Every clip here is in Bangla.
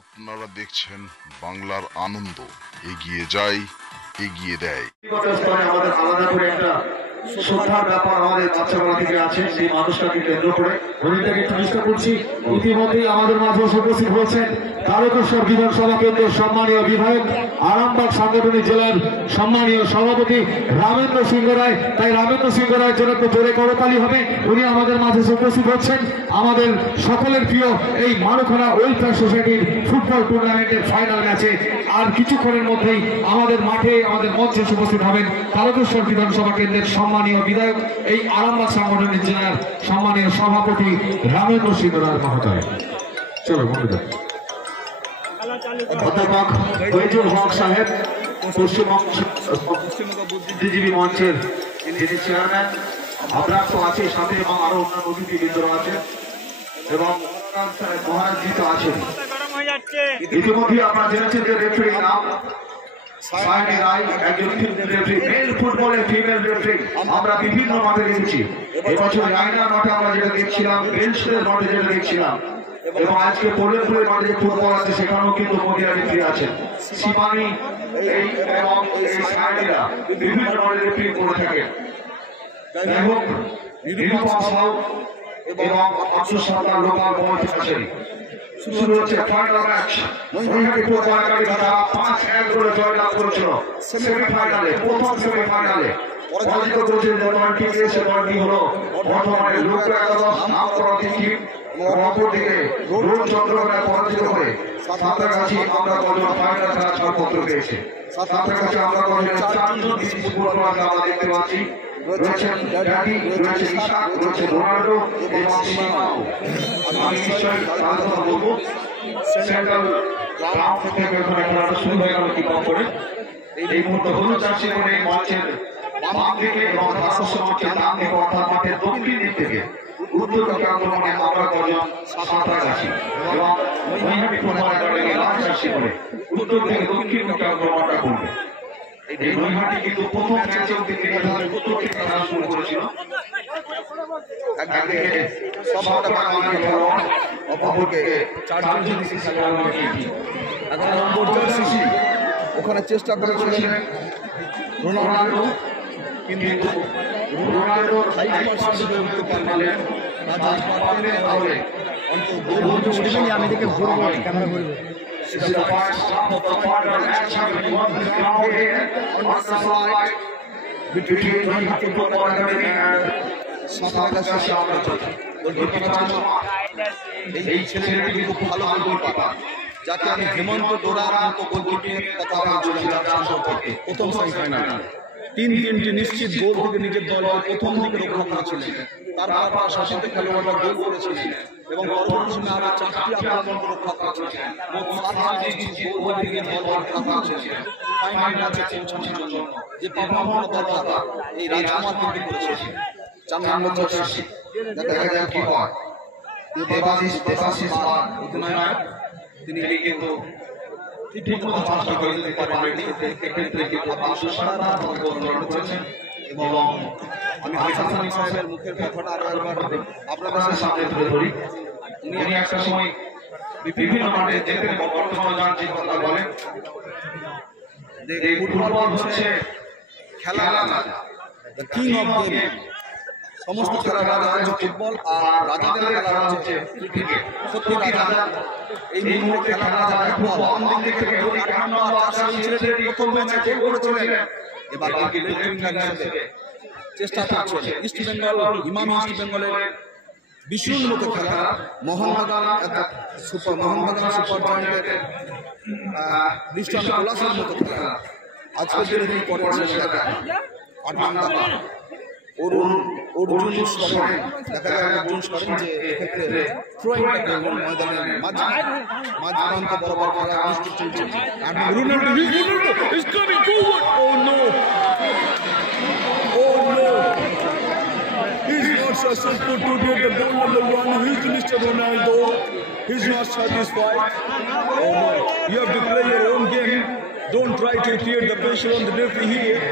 আপনারা দেখছেন বাংলার আনন্দ, এগিয়ে যায়, এগিয়ে দেয়। আমাদের আলাদা করে একটা শ্রদ্ধার ব্যাপার আমাদের বাচ্চাবেলা থেকে আছে, সেই মানুষটাকে কেন্দ্র করে হরিণটাকে একটু চেষ্টা করছি। ইতিমধ্যেই আমাদের মাঝে উপস্থিত হয়েছেন তারকেশ্বর বিধানসভা কেন্দ্রের সম্মানীয় বিধায়ক, আরামবাগ সাংগঠনিক জেলার সম্মানীয় সভাপতি রামেন্দ্র সিংহ রায়। তাই রামেন্দ্র সিংহ রায়ের জন্য একটু জোরে করতালি হবে। উনি আমাদের মাঝে উপস্থিত হচ্ছেন আমাদের সকলের প্রিয় এই মারুখানা ওয়েলফেয়ার সোসাইটির ফুটবল টুর্নামেন্টের ফাইনাল ম্যাচে। আর কিছুক্ষণের মধ্যেই আমাদের মাঠে আমাদের মঞ্চে উপস্থিত হবেন তারকেশ্বর বিধানসভা কেন্দ্রের সম্মানীয় বিধায়ক, এই আরামবাগ সাংগঠনিক জেলার সম্মানীয় সভাপতি রামেন্দ্র সিংহ রায় মহোদয়। চলো বন্ধুরা, অধ্যাপক ফয়জুল হক সাহেব পশ্চিমবঙ্গ বুদ্ধিজীবী মঞ্চের যিনি চেয়ারম্যান, আপনার তো আছে সাথে, এবং আরো অন্যান্য অতিথিবৃন্দরা আছেন এবং মহারাজজি তো আছেন। ইতিমধ্যে আপনারা জেনেছেন যে রেফারির নাম সায়নী রায়, একজন রেফারি, মেল ফুটবলের ফিমেল রেফারি আমরা বিভিন্ন মাঠে দেখেছি। এবছর রায়নার মাঠে আমরা যেটা দেখছিলাম, বেলসের মাঠে যেটা দেখছিলাম, এবং আজকে পোলেনপুরের মাঠে যে ফুটবল আছে সেখানেও কিন্তু মহিলা রেফারি আছেন। শিবানী এবং এই সায়নীরা বিভিন্ন মাঠে রেফারি করে থাকেন। যাই হোক, নিরুপমা সাউ এবং অঞ্চল সরকার লোকাল মহিলা আছেন। শুরু হচ্ছে ফাইনাল ম্যাচ। মহিলাটি ফুটবল একাডেমি তারা 5-1 করে জয়লাভ করেছিল সেমিফাইনালে, প্রথম সেমিফাইনালে। পরাজিত করেছে যে দলটি, সে দলটি হলো বর্তমানে লোক একাদশ নাম করা টিম, অপরদিকে রোল চন্দ্রকোনায় পরাজিত করে সাঁতরাগাছি আমরা কজন ফাইনাল খেলার ছাড়পত্র পেয়েছে। সাঁতরাগাছি আমরা কজন 4 জন ফুটবলারকে আমরা দেখতে পাচ্ছি। রয়েছেন ড্যাডি, রয়েছে ইশাক, রয়েছে রোনাল্ডো এবং সীমাও। আমি নিশ্চয়ই তাদের কথা বলবো। সেন্ট্রাল গ্রাউন্ড থেকে এখানে খেলাটা শুরু হয়ে গেল কিক অফ করে। এই মুহূর্তে হলুদ জার্সি পরে মাঠের বাম দিকে এবং তারস্য মাঠের ডান দিকে, অর্থাৎ মাঠের দক্ষিণ দিক থেকে উত্তর দিকে আক্রমণে আমরা কজন সাঁতরাগাছি এবং মহিলাটি ফুটবল একাডেমি লাল জার্সি পরে উত্তর থেকে দক্ষিণ দিকে আক্রমণটা করবে। এই মহিলাটি কিন্তু প্রথম ম্যাচে উত্তর থেকে খেলা শুরু করেছিল। একদিকে সবটা বাঙালি খেলোয়াড়, অপরদিকে 4 জন খেলোয়াড়। এখন নম্বর জার্সি ওখানে চেষ্টা করেছিলেন রোনাল্ডো, কিন্তু রোনাল্ডোর আমি দেখে ঘুরবো, ক্যামেরা ঘুরবো। This is the first half of the final match happening on the ground here on the side between Mihati Football Academy and Sathagachi Amrachoti. এই ছেলেটি কিন্তু ভালো গোলকিপার, যাকে আমি হেমন্ত ডোরার মতো গোলকিপারের কথা বলছিলাম সম্পর্কে। প্রথম সেমিফাইনালে 3-3টি নিশ্চিত গোল থেকে নিজের দলকে প্রথম দিকে রক্ষা করেছিলেন। তারপর শাসিত খেলোয়াড়রা গোল করেছিলেন এবং পরবর্তী সময়ে আরো 4টি আক্রমণকে রক্ষা করেছিলেন। মোট 7টি গোল থেকে দল রক্ষা করেছিলেন। ফাইনাল ম্যাচে পৌঁছানোর জন্য যে পারফরম্যান্স দরকার এই রাজকুমার কিন্তু করেছিলেন। 4 নম্বর জার্সি দেখা যাক কি হয়। দেবাশিস অধিনায়ক, তিনি কিন্তু ঠিক মতো চেষ্টা করে দিতে পারেন। এক্ষেত্রে কিন্তু সারা গোল করেছেন এবং আমি হাসান সাহেবের মুখের কথাটা আরেকবার আপনাদের সামনে তুলে ধরি। উনি একটা সময় বিভিন্ন মাঠে যেতেন, বর্তমানে জানছি কথা বলেন যে ফুটবল হচ্ছে খেলা না, কিং অফ গেম। সমস্ত খেলার রাজা হচ্ছে ফুটবল, আর রাজাদের খেলা হচ্ছে ক্রিকেট। সত্যি রাজা এই মুহূর্তে খেলা রাজা ফুটবল। বাম দিক থেকে ধরে 58 আর 88 ছেলেদের প্রথম ম্যাচে গোল করেছিলেন। এবার কিন্তু লেফট হিসেবে চেষ্টা করছেন ইস্ট বেঙ্গল, ইমামি ইস্ট বেঙ্গলের বিষ্ণুর মতো খেলা, মোহনবাগান সুপার জয়েন্টের খ্রিস্টান কোলাসের মতো খেলা। আজকে দিনে তিনি করেছেন 8 নাম্বার অর্জুন সরেন। দেখা যায় অর্জুন সরেন যে এক্ষেত্রে থ্রোইংটাকে ময়দানের মাঝপ্রান্ত বরাবর খেলা অনুষ্ঠিত চলছে। Ronaldo is coming forward. Oh no, he's not successful to get the goal number 1. He's Mr. Ronaldo. He's not satisfied. Oh no, you have to play your own game. Don't try to create the pressure on the referee here.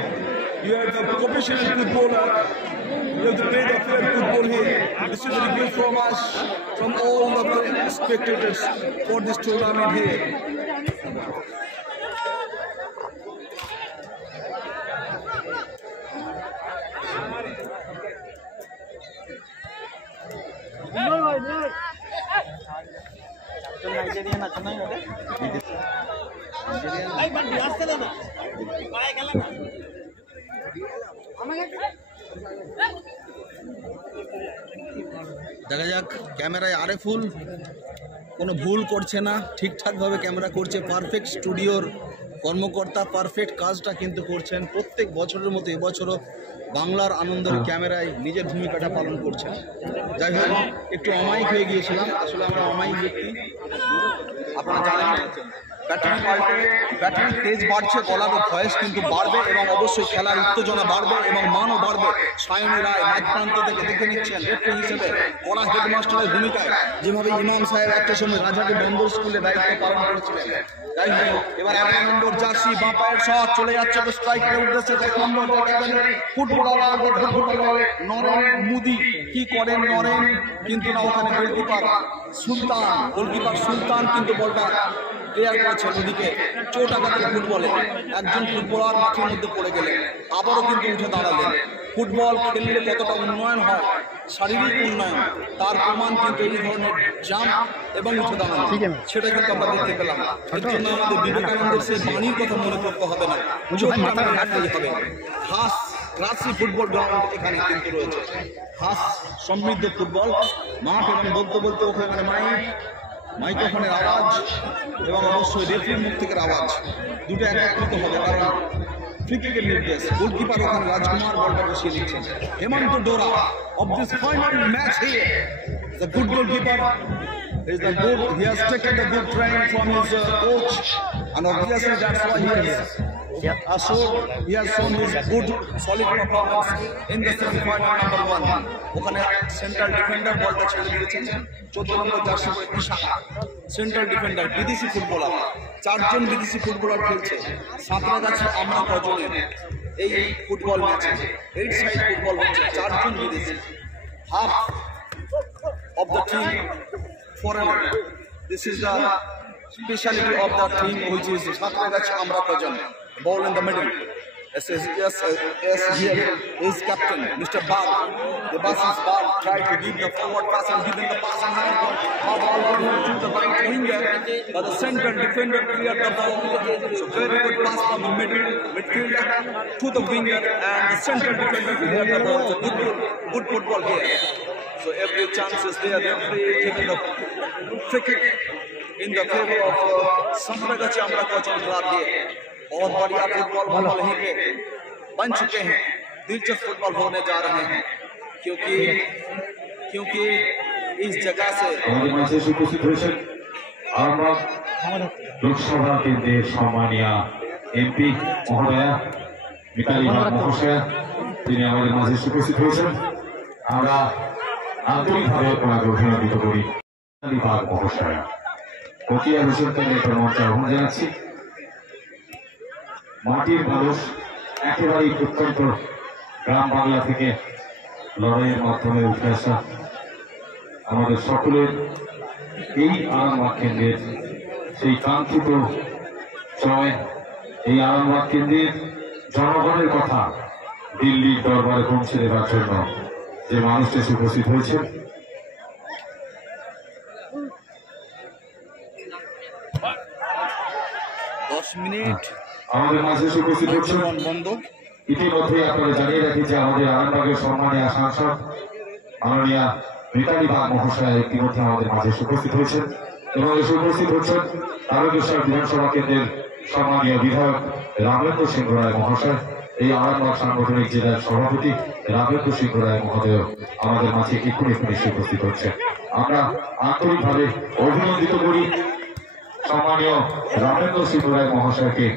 You are the professional footballer. We have to play the fair football here. This is a request from us, from all the spectators for this tournament here. দেখা যাক ক্যামেরায় আরেফুল কোনো ভুল করছে না, ঠিকঠাকভাবে ক্যামেরা করছে। পারফেক্ট স্টুডিওর কর্মকর্তা পারফেক্ট কাজটা কিন্তু করছেন। প্রত্যেক বছরের মতো এবছরও বাংলার আনন্দের ক্যামেরায় নিজের ভূমিকাটা পালন করছেন। যাই হোক, একটু অমায়িক হয়ে গিয়েছিলাম, আসলে আমরা অমায়িক ব্যক্তি, আপনারা জানেন। ব্যাটারি তেজ বাড়ছে, গলার ভয়েস কিন্তু বাড়বে এবং অবশ্যই খেলার উত্তেজনা বাড়বে এবং মানও বাড়বে। সায়নী রায় মাঝ প্রান্ত থেকে দেখে নিচ্ছেন রেফারি হিসেবে কড়া হেডমাস্টারের ভূমিকায়, যেভাবে ইমাম সাহেব একটা সময় রাজাটি বন্দর স্কুলে দায়িত্ব পালন করেছিলেন। যাই হোক, এবার 11 নম্বর জার্সি বাঁ পায়ের শট চলে যাচ্ছে স্ট্রাইকের উদ্দেশ্যে। 1 নম্বর ফুটবলার নরেন মুদি কি করেন নরেন, কিন্তু না ওখানে গোলকিপার সুলতান কিন্তু বলটা ক্লিয়ার করেছেন। ওদিকে চোট আঘাতের ফুটবলে একজন ফুটবলার মাঠের মধ্যে পড়ে গেলেন, আবারও কিন্তু উঠে দাঁড়ালেন। ফুটবল খেললে কতটা উন্নয়ন হয়, শারীরিক উন্নয়ন, তার প্রমাণ কিন্তু এই ধরনের জাম্প এবং উঠে দাঁড়ানো, সেটা কিন্তু আমরা দেখতে পেলাম। এর জন্য আমাদের বিবেকানন্দের সেই বাণীর কথা মনে করতে হবে না, রাখতেই হবে। ক্লাসি ফুটবল গ্রাউন্ড এখানে কিন্তু রয়েছে, হাস সমৃদ্ধ ফুটবল মাঠ, এবং বলতে বলতে ওখানে মাইক্রোফোনের আওয়াজ এবং অবশ্যই রেফারির মুখ থেকে আওয়াজ দুটো একত্রিত হবে, কারণ ফ্রি কিকের নির্দেশ। গোলকিপার ওখানে রাজকুমার বলটা বসিয়ে দিচ্ছেন। হেমন্ত ডোরা of this final match here, the good goalkeeper is the good, he has taken the good training from his coach, and obviously that's why he has shown his good solid performance in the semi-final number 1. ওখানে সেন্ট্রাল ডিফেন্ডার বলটা ছেড়ে দিয়েছেন 14 নম্বর জার্সি পরে ঈশা, সেন্ট্রাল ডিফেন্ডার, বিদেশি ফুটবলার। 4 জন বিদেশি ফুটবলার খেলছে। সাঁতরাগাছি আমরা কজনের এই ফুটবল ম্যাচে 8 সাইড ফুটবল হচ্ছে, 4 জন বিদেশি। Half of the team foreigner. This is the speciality of the team, which is Satragachi Amra Kajan. Ball in the middle. Here is captain Mr. Bag. The Basis Bag tried to give the forward pass and giving the pass and hand. Ball going to the right winger, but the central defender cleared the ball. So very good pass from the midfielder to the winger, and the central defender cleared the ball. So good football here. So every chance is there. Referee taking the free kick in the favor of Satragachi Amra Kajan club here. बहुत बढ़िया फुटबॉल माहौल यहीं पे बन चुके हैं, दिलचस्प फुटबॉल होने जा रहे हैं, क्योंकि इस जगह से উপস্থিত হয়েছেন আমরা লোকসভা কেন্দ্রের সম্মানীয় এমপি মহোদয়া মিতালি বাগ মহাশয়া, তিনি আমাদের মাঝে উপস্থিত হয়েছেন। আমরা আন্তরিকভাবে ওনাকে অভিনন্দিত করি। মিতালি বাগ মহাশয়া পটিয়া হোসেনকে মঞ্চে আহ্বান জানাচ্ছি। মাটির মানুষ একেবারেই প্রত্যন্ত গ্রাম বাংলা থেকে লড়াইয়ের মাধ্যমে উঠে আসা আমাদের সকলের এই আরামবাগ কেন্দ্রের সেই কাঙ্ক্ষিত সময়, এই আরামবাগ কেন্দ্রের জনগণের কথা দিল্লির দরবারে পৌঁছে দেওয়ার জন্য যে মানুষটি উপস্থিত হয়েছেন, আমাদের মাঝে উপস্থিত হচ্ছেন। ইতিমধ্যে আপনারা জানিয়ে রাখি যে আমাদের আরামবাগের সম্মানীয় সাংসদ মাননীয়া মিতালি বাগ মহাশয়া ইতিমধ্যে আমাদের মাঝে উপস্থিত হয়েছেন এবং এসে উপস্থিত হচ্ছেন তারকেশ্বর বিধানসভা কেন্দ্রের সম্মানীয় বিধায়ক রামেন্দ্র সিংহ রায় মহাশয়। এই আরামবাগ সাংগঠনিক জেলার সভাপতি রামেন্দ্র সিংহ রায় মহোদয় আমাদের মাঝে এক্ষুনি এসে উপস্থিত হচ্ছেন। আমরা আন্তরিকভাবে অভিনন্দিত করি সম্মানীয় রামেন্দ্র সিংহ রায় মহাশয়কে।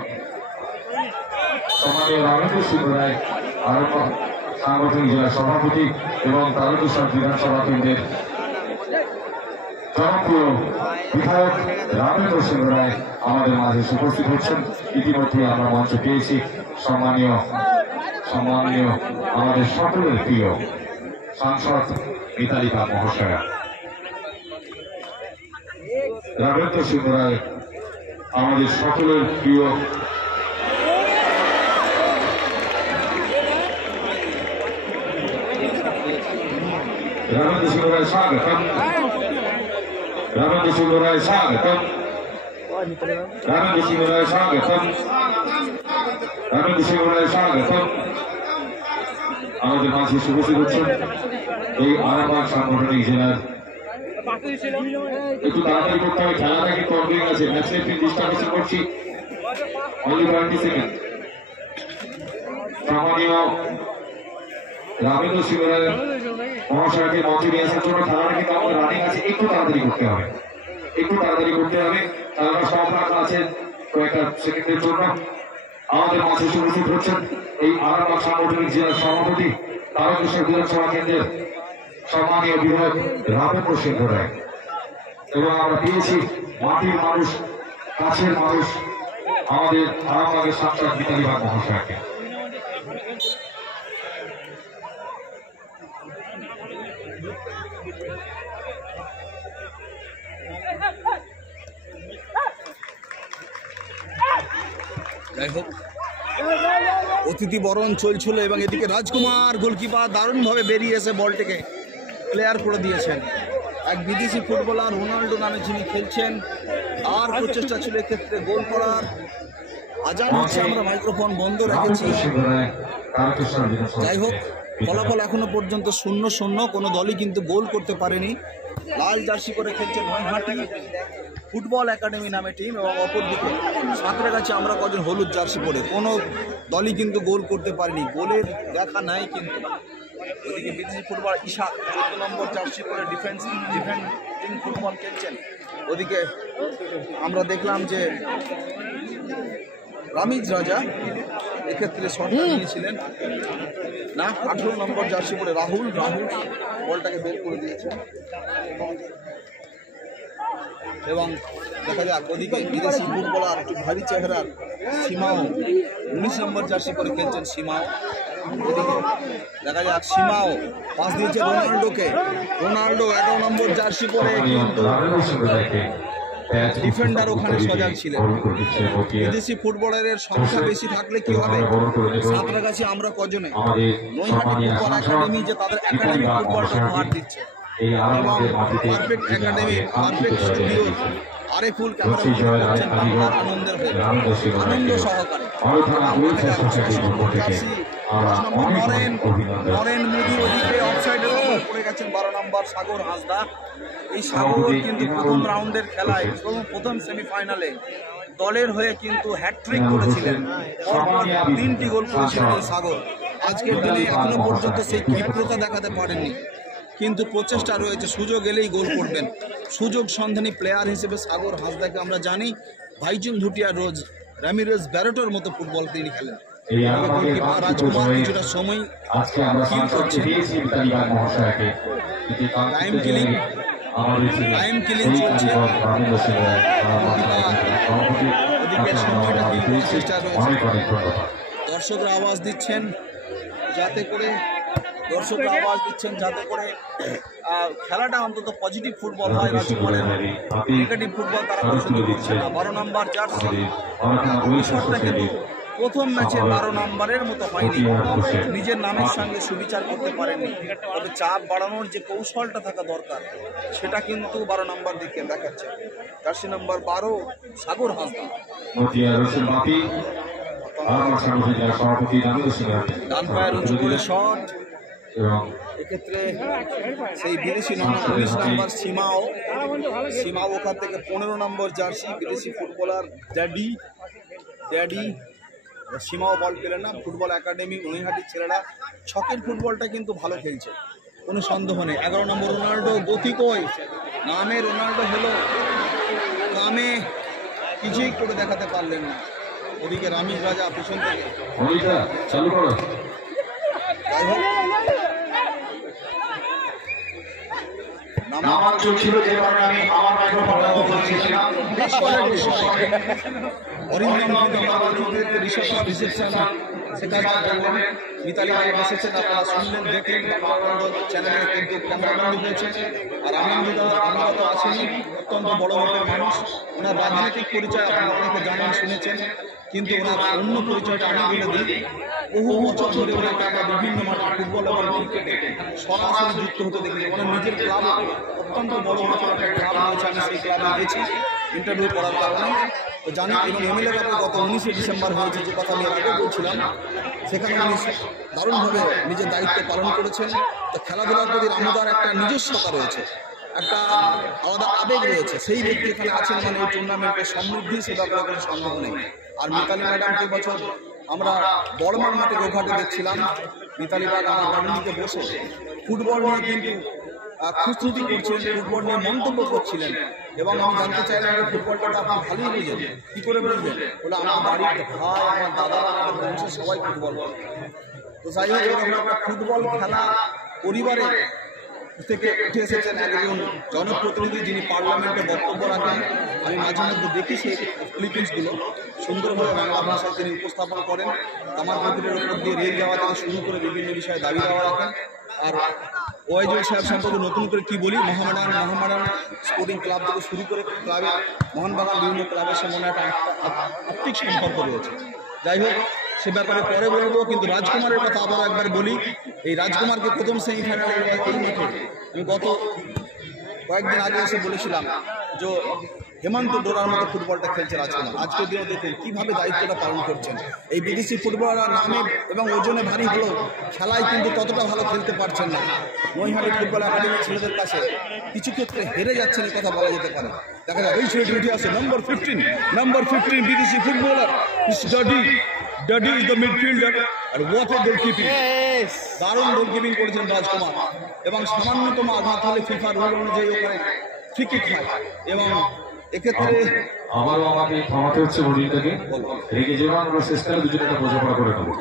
সম্মানীয় রামেন্দ্র সিংহ রায় আরামবাগ সাংগঠনিক জেলা সভাপতি এবং তারকেশ্বর বিধানসভা কেন্দ্রের জনপ্রিয় বিধায়ক রামেন্দ্র সিংহ রায় আমাদের মাঝে উপস্থিত হচ্ছেন। ইতিমধ্যে আমরা মঞ্চে পেয়েছি সম্মানীয় সম্মানীয় আমাদের সকলের প্রিয় সাংসদ মিতালি বাগ মহাশয়া, রাঘবেন্দ্র সিংহ রায় আমাদের সকলের প্রিয় राघवेंद्र सिंह राय स्वागतम, राघवेंद्र सिंह राय स्वागतम, राघवेंद्र सिंह राय स्वागतम, राघवेंद्र सिंह राय स्वागतम। আমাদের মাঝে উপস্থিত হচ্ছেন এই আরামবাগ সাংগঠনিক জেলার, একটু তাড়াতাড়ি করতে হবে, খেলাটা কিন্তু অনেক আছে, ম্যাচের ডিস্টার্বেশন করছি, অনলি 20 সেকেন্ড। সম্মানীয় রাঘবেন্দ্র সিংহ রায় মহাশয়কে মঞ্চে নিয়ে আসার জন্য খেলাটা কিন্তু আমাদের রানিং আছে, একটু তাড়াতাড়ি করতে হবে, একটু তাড়াতাড়ি করতে হবে। খেলাটা সব রাখা আছে কয়েকটা সেকেন্ডের জন্য। আমাদের মাঝে উপস্থিত হচ্ছেন এই আরামবাগ সাংগঠনিক জেলার সভাপতি তারকেশ্বর বিধানসভা কেন্দ্রের সম্মানীয় বিধায়ক রাঘবেন্দ্র সিংহ রায়, এবং আমরা পেয়েছি মাটির মানুষ, কাছের মানুষ, আমাদের আরামবাগের সাংসদ মিতালি বাগ মহাশয়কে। যাই হোক, অতিথি বরণ চলছিল এবং এদিকে রাজকুমার গোলকিপার দারুণভাবে বেরিয়ে এসে বলটিকে ক্লিয়ার করে দিয়েছেন। এক বিদেশি ফুটবলার রোনাল্ডো নামে যিনি খেলছেন, আর প্রচেষ্টা ছিল এক্ষেত্রে গোল করার। আজান হচ্ছে, আমরা মাইক্রোফোন বন্ধ রেখেছি। যাই হোক, ফলাফল এখনো পর্যন্ত 0-0, কোনো দলই কিন্তু গোল করতে পারেনি। লাল জার্সি করে খেলছে নৈহাটি ফুটবল একাডেমি নামে টিম, এবং অপরদিকে সাঁতরাগাছি আমরা কজন হলুদ জার্সি পরে, কোনো দলই কিন্তু গোল করতে পারেনি, গোলের দেখা নাই কিন্তু। ওদিকে বিদেশি ফুটবল ইশাক 14 নম্বর জার্সি পরে ডিফেন্ডিং ফুটবল খেলছেন। ওদিকে আমরা দেখলাম যে রামিজ রাজা এক্ষেত্রে শটটা নিয়েছিলেন না, 18 নম্বর জার্সি পরে রাহুল বলটাকে বের করে দিয়েছে। এবং দেখা যাক ওদিকে বিদেশি ফুটবলার একটু ভারী চেহারার সীমাও 19 নম্বর জার্সি পরে খেলছেন সীমাও। ওদিকে দেখা যাক সীমাও পাস দিয়েছে রোনাল্ডোকে, রোনাল্ডো 11 নম্বর জার্সি পরে কিন্তু ডিফেন্ডার ওখানে সজাগ ছিলেন। বিদেশি ফুটবলারের সংখ্যা বেশি থাকলে কি হবে, সাঁতরাগাছি আমরা কজনে নৈহাটি ফুটবল একাডেমি যে তাদের একাডেমি ফুটবলটা উপহার দিচ্ছে, এবং perfect academy perfect studio Areful camera করছেন বাংলার আনন্দের হয়ে, আনন্দ সহকারে। নরেন মোদী ওদিকে অফসাইডের উপর পড়ে গেছেন 12 নম্বর সাগর হাঁসদা। এই সাগর কিন্তু প্রথম রাউন্ডের খেলায় প্রথম সেমিফাইনালে দলের হয়ে কিন্তু হ্যাটট্রিক করেছিলেন, 3টি গোল করেছিলেন এই সাগর। আজকের দিনে এখনো পর্যন্ত সেই ক্ষিপ্রতা দেখাতে পারেননি, কিন্তু প্রচেষ্টা রয়েছে, সুযোগ এলেই গোল করবেন। সুযোগ সন্ধানী প্লেয়ার হিসেবে সাগর হাঁসদাকে আমরা জানি, ভাইচুং ভুটিয়া রোজ রামিরেজ ব্যারোটোর মতো ফুটবল তিনি খেলেন। রাজকুমার কিছুটা সময় টাইম কিলিং চলছে, ওদিকে সময়টা কিন্তু চেষ্টা রয়েছে। দর্শকরা আওয়াজ দিচ্ছেন যাতে করে খেলাটা অন্তত পজিটিভ ফুটবল হয়। রাজকুমারের নেগেটিভ ফুটবল তারা পছন্দ করছে না। 12 নম্বর জার্সি শটটা কিন্তু প্রথম ম্যাচে 12 নম্বরের মতো হয়নি, নিজের নামের সঙ্গে সুবিচার করতে পারেনি। তবে চাপ বাড়ানোর যে কৌশলটা থাকা দরকার সেটা কিন্তু 12 নম্বর দিকে দেখাচ্ছে। জার্সি নম্বর 12 সাগর হাঁসদা, ডান পায়ের উঁচু করে শট। এক্ষেত্রে সেই বিদেশি 19 নম্বর সীমাও ওখান থেকে 15 নম্বর জার্সি বিদেশি ফুটবলার ড্যাডি সীমাও বল পেলেন না। ফুটবল একাডেমি নৈহাটির ছেলেরা ছকের ফুটবলটা কিন্তু ভালো খেলছে, কোনো সন্দেহ নেই। 11 নম্বর রোনাল্ডো, গতি কই, নামে রোনাল্ডো হলো, কামে কিছুই করে দেখাতে পারলেন না। ওদিকে রামিজ রাজা পিছন থেকে চালু করো। যাই হোক, নামাজ চলছিল, যে কারণে আমি আমার মাইক্রোফোনটা বন্ধ রেখেছিলাম। অরিন্দম রিসেপশন সেখানে বললেন মিতালি ভাই বসেছেন, আপনারা শুনলেন দেখলেন, চ্যানেলে কিন্তু ক্যামেরাবন্দি হয়েছে। আর আমরা তো আসেনি, অত্যন্ত বড় মাপের মানুষ। ওনার রাজনৈতিক পরিচয় আপনারা অনেকে জানেন শুনেছেন, কিন্তু ওনার অন্য পরিচয়টা আমি বলে দিই। বহু বছর ধরে ওনাকে আমরা বিভিন্ন মাঠে ফুটবল এবং ক্রিকেটে সরাসরি যুক্ত হতে দেখি। ওনার নিজের ক্লাব অত্যন্ত বড় মাপের একটা ক্লাব রয়েছে, আমি সেই ক্লাবে গেছি ইন্টারভিউ করার কারণে। তো জানি এবং এমএলএ কাপে গত 19শে ডিসেম্বর হয়েছে, যে কথা আমি আগে বলছিলাম, সেখানে উনি দারুণভাবে নিজের দায়িত্ব পালন করেছেন। তো খেলাধুলার প্রতি রামুদার একটা নিজস্বতা রয়েছে, একটা আলাদা আবেগ রয়েছে। সেই ব্যক্তি এখানে আছেন মানে এই টুর্নামেন্টের সমৃদ্ধি, সেটা কোনো সন্দেহ নেই। আর মিতালি ম্যাডামকে বছর আমরা বড়মার মাঠে গোঘাটে দেখছিলাম, মিতালি ম্যাডাম আমার গাড়িতে বসে ফুটবল নিয়ে কিন্তু খুঁজুতি করছিলেন, ফুটবল নিয়ে মন্তব্য করছিলেন। এবং আমি জানতে চাইলাম ফুটবলটা আপনি ভালোই বুঝেন, কী করে বুঝবেন? বলে আমার বাড়ির ভাই, আমার দাদা, আমার বংশের সবাই ফুটবল। তো যাই হোক, এরকম একটা ফুটবল খেলা পরিবারে থেকে উঠে এসেছেন একজন জনপ্রতিনিধি, যিনি পার্লামেন্টে বক্তব্য রাখেন। আমি মাঝে মধ্যে দেখি সেই ক্লিপিংসগুলো, সুন্দরভাবে বাংলা ভাষায় তিনি উপস্থাপন করেন। আমার প্রতিটার উপর দিয়ে রেল যাওয়া থেকে শুরু করে বিভিন্ন বিষয়ে দাবি দেওয়া রাখেন। আর ওয়াইজুল সাহেব সম্পর্কে নতুন করে কি বলি, মোহামেডান স্পোর্টিং ক্লাব থেকে শুরু করে ক্লাবে মোহনবাগান বিভিন্ন ক্লাবের সঙ্গে একটা আত্মিক সম্পর্ক রয়েছে। যাই হোক, সে ব্যাপারে পরে বলবো, কিন্তু রাজকুমারের কথা আবার একবার বলি। এই রাজকুমারকে প্রথম সেমিফাইনালে এই মাঠে আমি গত কয়েকদিন আগে এসে বলেছিলাম যে হেমন্ত ডোরার মতো ফুটবলটা খেলছে রাজকুমার। আজকের দিনে দেখুন কীভাবে দায়িত্বটা পালন করছেন। এই বিদেশি ফুটবলার নামে এবং ওজনে ভারী হলেও খেলায় কিন্তু ততটা ভালো খেলতে পারছেন না। নৈহাটি ফুটবল একাডেমির ছেলেদের কাছে কিছু ক্ষেত্রে হেরে যাচ্ছেন, এই কথা বলা যেতে পারে। দেখা যায় এই ছেলেটি উঠে আসে নাম্বার 15 বিদেশি footballer Daddy is the midfielder and what a goalkeeping! দারুণ গোলকিপিং করেছেন রাজকুমার। এবং সামান্যতম আঘাত হলে ফিফা রুল অনুযায়ী ওখানে ফ্রি কিক হয়। এবং এক্ষেত্রে আবারও আমাকে থামাতে হচ্ছে মডিউলটাকে, রেগে যেন আমরা শেষ করে দুজনে একটা বোঝাপড়া করে নেবো।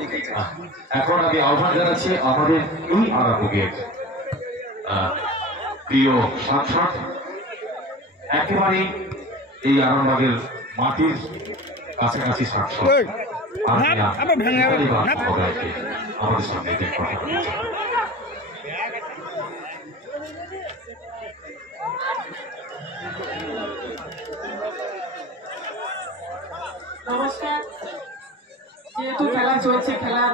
এখন আমি আহ্বান জানাচ্ছি আমাদের এই আরামবাগের প্রিয় সাংসদ, একেবারেই এই আরামবাগের মাটির কাছাকাছি সাংসদ আমাদের সামনে কথা বলছেন। নমস্কার। যেহেতু খেলা চলছে, খেলার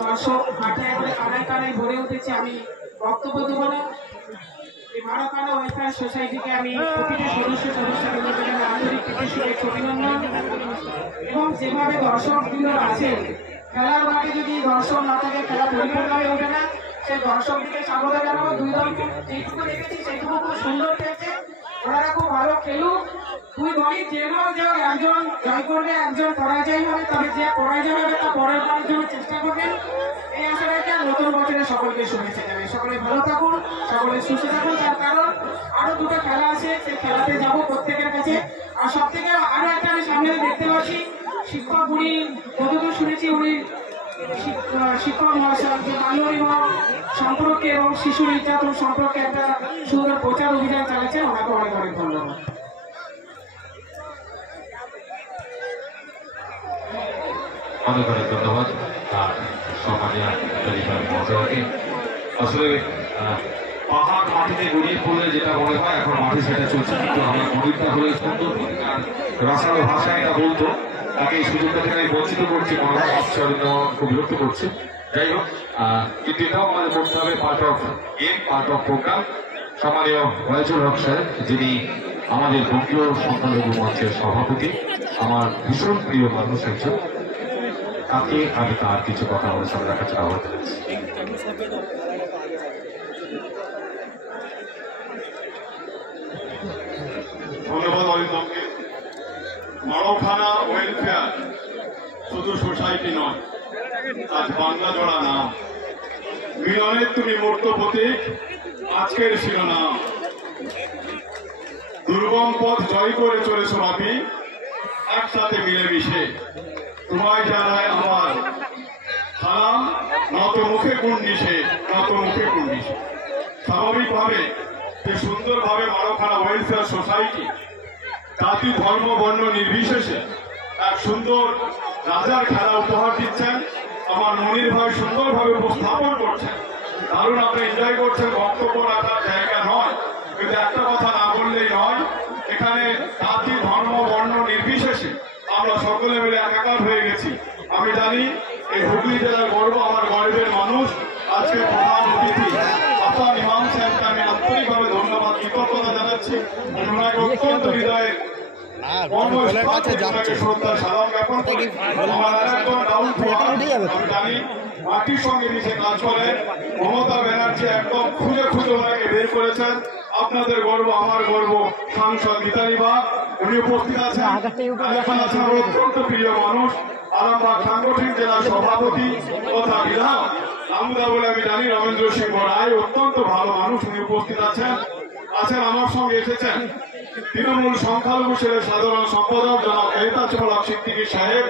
দর্শক মাঠে একবারে কানায় কানায় ভরে উঠেছে, আমি বক্তব্য দেবো না। এই মারাকানা ওয়েলফেয়ার সোসাইটিকে আমি প্রতিটি সদস্যকে আন্তরিক শুভেচ্ছা অভিনন্দন। এবং যেভাবে দর্শকগুলো আছে, খেলার মাঠে যদি দর্শক না থাকে খেলা পরিপূর্ণ হয়ে ওঠে না। সেই দর্শকদিকে স্বাগত জানাবো। দুই দলকে যেটুকু দেখেছি সেটুকু খুব সুন্দর খেলছে, ওনারা খুব ভালো খেলুক। দুই দলই যেন একজন জয় করবে, একজন পরাজয় হবে, তবে যে পরাজয় হবে তা পরের বারের জন্য চেষ্টা করবেন। এই আশা রেখে নতুন বছরে সকলকে শুভেচ্ছা জানাই। সকলে ভালো থাকুন, সকলে সুস্থ থাকুন। তার কারণ আরো দুটো খেলা আছে, সেই খেলাতে যাবো প্রত্যেকের কাছে। আর সব থেকে আরো একটা আমি সামনে দেখতে পাচ্ছি শিক্ষক, উনি যতদূর শুনেছি উনি শিক্ষক মহাশয় যে বাল্য বিবাহ সম্পর্কে এবং শিশু নির্যাতন সম্পর্কে একটা সুন্দর প্রচার অভিযান চালাচ্ছেন, ওনাকে অনেক অনেক ধন্যবাদ। অনেক অনেক ধন্যবাদ। আসলে পাহাড় মাটিতে গড়িয়ে পড়লে যেটা মনে হয় এখন মাঠে সেটা চলছে, কিন্তু আমরা মন্দিরটা হলে সুন্দর রাসায়নিক ভাষায় এটা বলতো, তাকে এই সুযোগটা থেকে আমি বঞ্চিত করছি, মনে হয় খুব বিরক্ত করছে। যাই হোক, কিন্তু এটাও আমাদের করতে হবে part of game, part of program. সম্মানীয় ওয়াইজুল হক সাহেব, যিনি আমাদের বঙ্গীয় সংখ্যালঘু মঞ্চের সভাপতি, আমার ভীষণ প্রিয় মানুষ একজন, তাকে আমি তার কিছু কথা আমাদের সামনে রাখার জন্য আহ্বান জানাচ্ছি। ধন্যবাদ অরিন্দমকে। মারখানা ওয়েলফেয়ার শুধু সোসাইটি নয়, আজ বাংলা জোড়া নাম। মিলনের তুমি মূর্ত প্রতীক, আজকের শিরোনাম। দুর্গম পথ জয় করে চলেছ ভাবি, একসাথে মিলেমিশে। তোমায় জানায় আমার সালাম, নত মুখে কুন্ডিসে, নত মুখে কুন্ডিসে। স্বাভাবিকভাবে যে সুন্দরভাবে মারখানা ওয়েলফেয়ার সোসাইটি জাতি ধর্ম বর্ণ নির্বিশেষে এক সুন্দর রাজার খেলা উপহার দিচ্ছেন, আমার মনির ভাই সুন্দরভাবে উপস্থাপন করছেন। দারুণ আপনি এনজয় করছেন, বক্তব্য রাখার জায়গা নয়, কিন্তু একটা কথা না বললেই নয়, এখানে জাতি ধর্ম বর্ণ নির্বিশেষে আমরা সকলে মিলে একাকার হয়ে গেছি। আমি জানি এই হুগলি জেলার গর্ব, আমার গর্বের মানুষ, আজকে প্রধান অতিথি আপনার ইমাম সাহেবকে আমি আন্তরিকভাবে ধন্যবাদ কৃতজ্ঞতা জানাচ্ছি। ওনাকে অত্যন্ত হৃদয়ের মাটির সঙ্গে মিশে কাজ করে মমতা ব্যানার্জি একদম খুঁজে খুঁজে ওনাকে বের করেছেন। আপনাদের গর্ব, আমার গর্ব, সাংসদ মিতালি বাগ উনি উপস্থিত আছেন। অত্যন্ত প্রিয় মানুষ, আরামবাগ সাংগঠনিক জেলার সভাপতি তথা বিধায়ক নামুদা বলে আমি জানি, রবীন্দ্র সিংহ রায়, অত্যন্ত ভালো মানুষ, উনি উপস্থিত আছেন। আমার সঙ্গে এসেছেন তৃণমূল সংখ্যালঘু সেলের সাধারণ সম্পাদক জনাব এহতাজ পলক সিদ্দিকী সাহেব,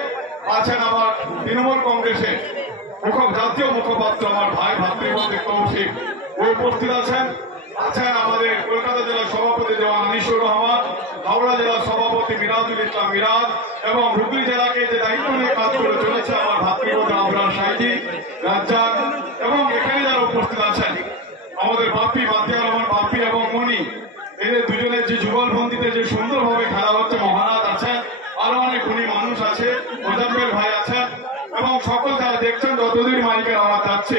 আছেন আমার তৃণমূল কংগ্রেসের জাতীয় মুখপাত্র আমার ভাই ভাতৃবন্দী কৌশিক, উপস্থিত আছেন। আমাদের কলকাতা জেলার সভাপতি দেওয়ান আনিসুর রহমান, হাওড়া জেলার সভাপতি মিরাজুল ইসলাম মিরাজ, এবং হুগলি জেলাকে যে দায়িত্ব নিয়ে কাজ করে চলেছে আমার ভাতৃবন্দী আবরার সাইদি রাজ্জাক, এবং এখানে যারা উপস্থিত আছেন আমাদের বাপি বাতিয়ার রহমান বাপি এবং মণি, এদের দুজনের যে যুগলবন্দিতে যে সুন্দরভাবে খেলা হচ্ছে, মহারাজ আছেন, আরো অনেক গুণী মানুষ আছে, মোজাম্মেল ভাই আছেন, এবং সকল যারা দেখছেন যতদিন মাইকের আওয়াজ যাচ্ছে,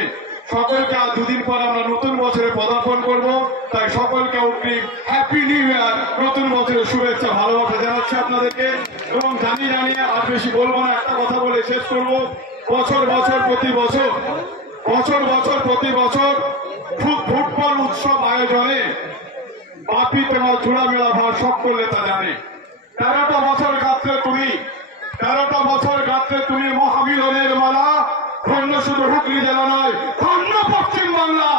সকলকে আর দুদিন পর আমরা নতুন বছরে পদার্পণ করব, তাই সকলকে অগ্রিম হ্যাপি নিউ ইয়ার, নতুন বছরের শুভেচ্ছা ভালোবাসা জানাচ্ছি আপনাদেরকে। এবং জানিয়ে আর বেশি বলবো না, একটা কথা বলে শেষ করব। বছর প্রতি বছর ফুটবল উৎসব আয়োজনে বাপি তোমার চূড়া মেলা ভার সকলে তা জানে। 13টা বছর গাত্রে তুমি মহামিলনের মালা, খন্ড শুধু হুগলি জেলা নয়, খন্ড পশ্চিম বাংলা।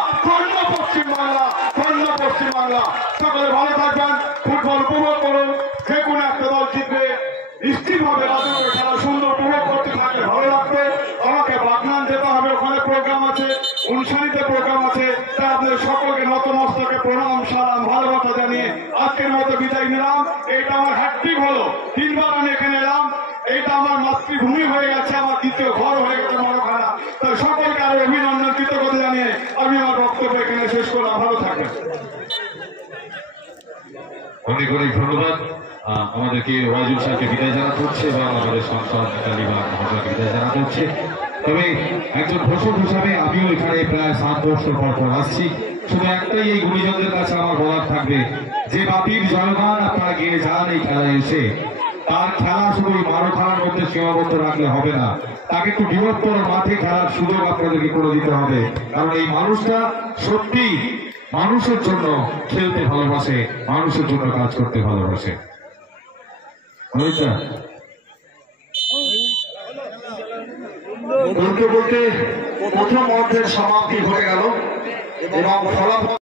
সকলে ভালো থাকবেন, ফুটবল উপভোগ করুন, যে কোনো একটা দল জিতবে নিশ্চিতভাবে। রাজনীতির খেলা সুন্দর উপভোগ করতে থাকলে ভালো লাগবে। আমাকে বাগনান যেতে হবে, ওখানে প্রোগ্রাম আছে, অনুষ্ঠানিতে প্রোগ্রাম আছে, তাই আপনাদের সকলকে নতমস্তকে প্রণাম, সালাম, ভালোবাসা জানিয়ে আজকের মতো বিদায় নিলাম। এটা আমার হ্যাট্রিক হলো, 3 বার আমি এখানে এলাম, এটা আমার মাতৃভূমি হয়ে গেছে, আমার দ্বিতীয় ঘর হয়ে গেছে মরখানা। তাই সকলকে আরো অভিনন্দন, কৃতজ্ঞতা জানিয়ে আমি আমার বক্তব্য এখানে শেষ করলাম। ভালো থাকবেন। অনেক ধন্যবাদ। আমাদেরকে ওয়াইজুল সাহেবকে বিদায় জানাতে হচ্ছে এবং আমাদের সংসদ মিতালি বাগ মহাশয়কে বিদায় জানাতে হচ্ছে। তবে একজন দর্শক হিসাবে আমিও এখানে প্রায় 7 বছর পর আসছি। শুধু একটাই এই গুণীজনদের কাছে আমার বলার থাকবে, যে বাপির জয়গান আপনারা গিয়ে যান এই খেলায় এসে, তার খেলা শুধু মারো খেলার মধ্যে সীমাবদ্ধ রাখলে হবে না, তাকে একটু বৃহত্তর মাঠে খেলার সুযোগ আপনাদেরকে করে দিতে হবে। কারণ এই মানুষটা সত্যি মানুষের জন্য খেলতে ভালোবাসে, মানুষের জন্য কাজ করতে ভালোবাসে। বলতে প্রথম অর্ধের সমাপ্তি ঘটে গেল এবং ফলাফল